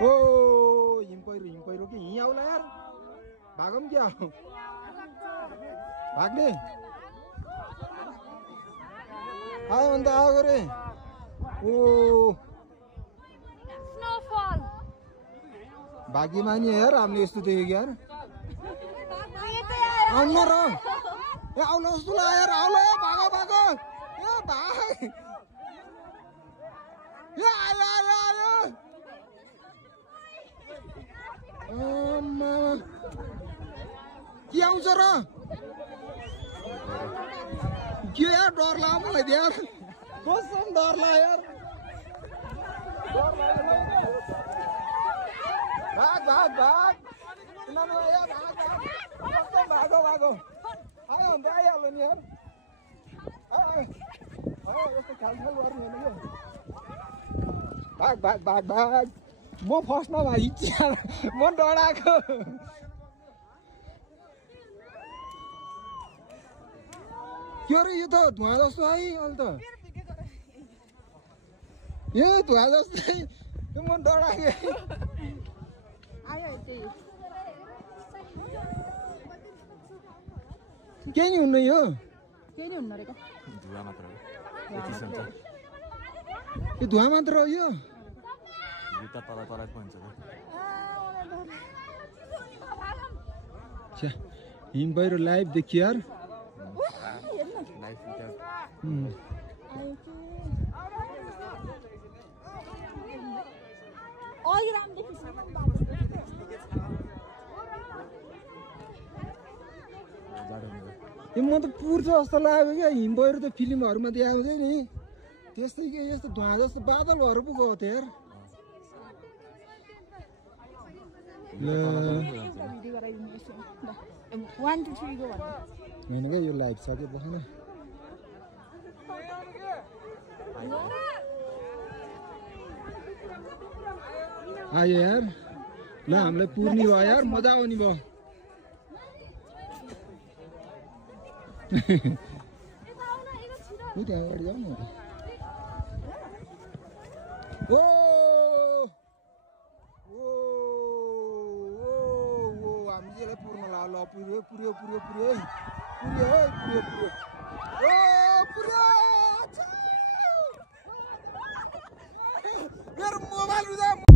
ओ हिम पहिरो कि यहीँ आउला यार भागौँ क्या भाग्ने आयो भने त आयो रे ओ भाग्यमानी यार हामीले यस्तो देखेको यार आउनु र ए आउनु जस्तो लाग्यो यार आउनु भागो भागो ए भाग ए आयो आयो आयो के आउँछ र के यार डर लाग्यो मलाई यार कसम डर लाग्यो यार भाग भाग भाग भाग भागो भागो आयो भने त आइहाल्यो नि यार यस्तो खालखाल गर्नु होइन क्या भाग भाग भाग भाग म फर्स्टमा भागिचिया म डराएको के अरे यो त धुवा जस्तो है अहिले त यो धुवा जस्तै म डराएको केही नि हुन्न यो केही नि हुन्न रहेको धुवा मात्र हो यो धुवा मात्र हो यो जुत्ता तल तल भन्छ हिम पहिरो लाइभ देखियो यार म त पुर्छ जस्तो लाग्यो क्या हिम पहिरो त फिल्महरूमा देखाउँछ नि त्यस्तै के यस्तो धुवा जस्तो बादलहरू पो गयो थियो यार होइन क्या यो लाइभ सके बसेन आयो यार ल हामीलाई पुर्नी भयो यार मजा आउने भयो त्यहाँ अगाडि जाऊ न ओ हामी यसलाई पुर्न ला ल पुर्यो पुर्यो पुर्यो पुर्यो पुर्यो पुर्यो पुर्यो ओ पुर्यो मेरो मोबाइल